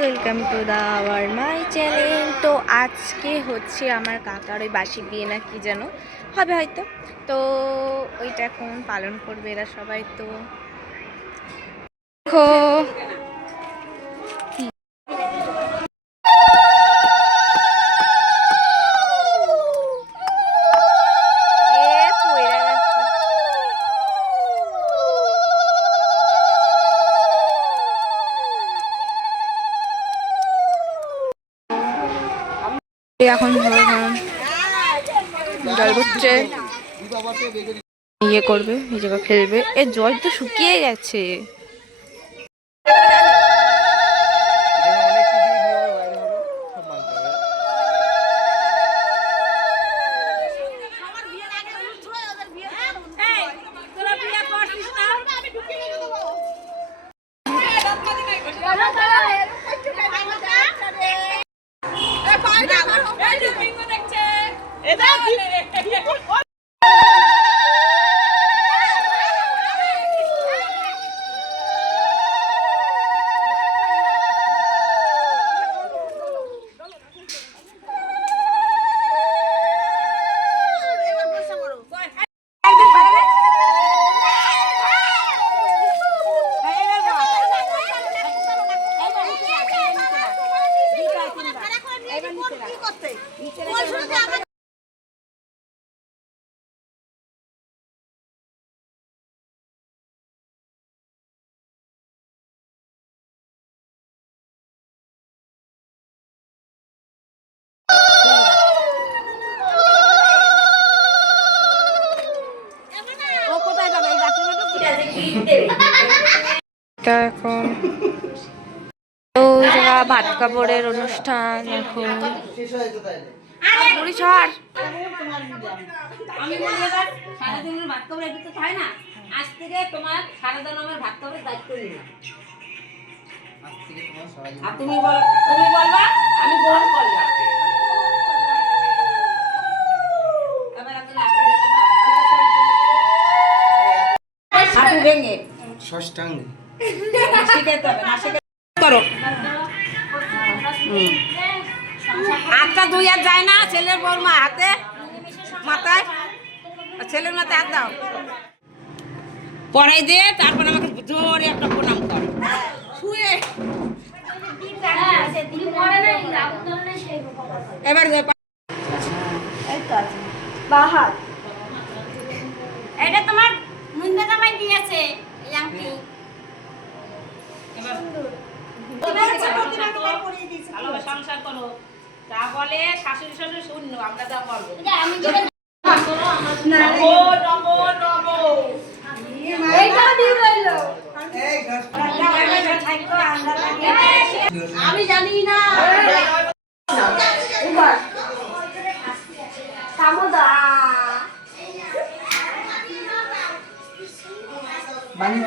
Welcome to the our my channel. তো আজকে হচ্ছে আমার কাকার ওই বাসি বিয়ে না কি যেন হবে হয়তো, তো ওইটা এখন পালন করবে এরা সবাই। তো দেখো এখন জল হচ্ছে, ইয়ে করবে, এই জায়গা খেলবে। এর জল তো শুকিয়ে গেছে। এখন ওই জায়গা ভাত কাপড়ের অনুষ্ঠান। এখন পুরি ছাড় আমি বলি এবার সারাদিনের ভাত কাপড় একটু তো হয় না। আজ থেকে তোমার সারাদিন আমার ভাত কাপড়ের দায়িত্ব নিলাম। আর তুমি বলবা আমি গ্রহণ করলাম। এবার আপনি হাঁটু ভেঙে ষষ্ঠাঙ্গ শিখাতে হবে না, শিখে করো। হাতটা দুই আর যায় না ছেলের বৌমা হাতে মাথায়, ছেলের মাথায় হাত দাও, পড়াই দিয়ে তারপর আমাকে জোরে একটা প্রণাম কর শুয়ে। এবার বাহার এটা তোমার মুন্ডা জামাই দিয়েছে এই আংটি। ভালোভাবে সংসার করো, যা বলে শাশুড়ি শ্বশুর শূন্য, আমরা যা বলবো। আমি জানি না বাণী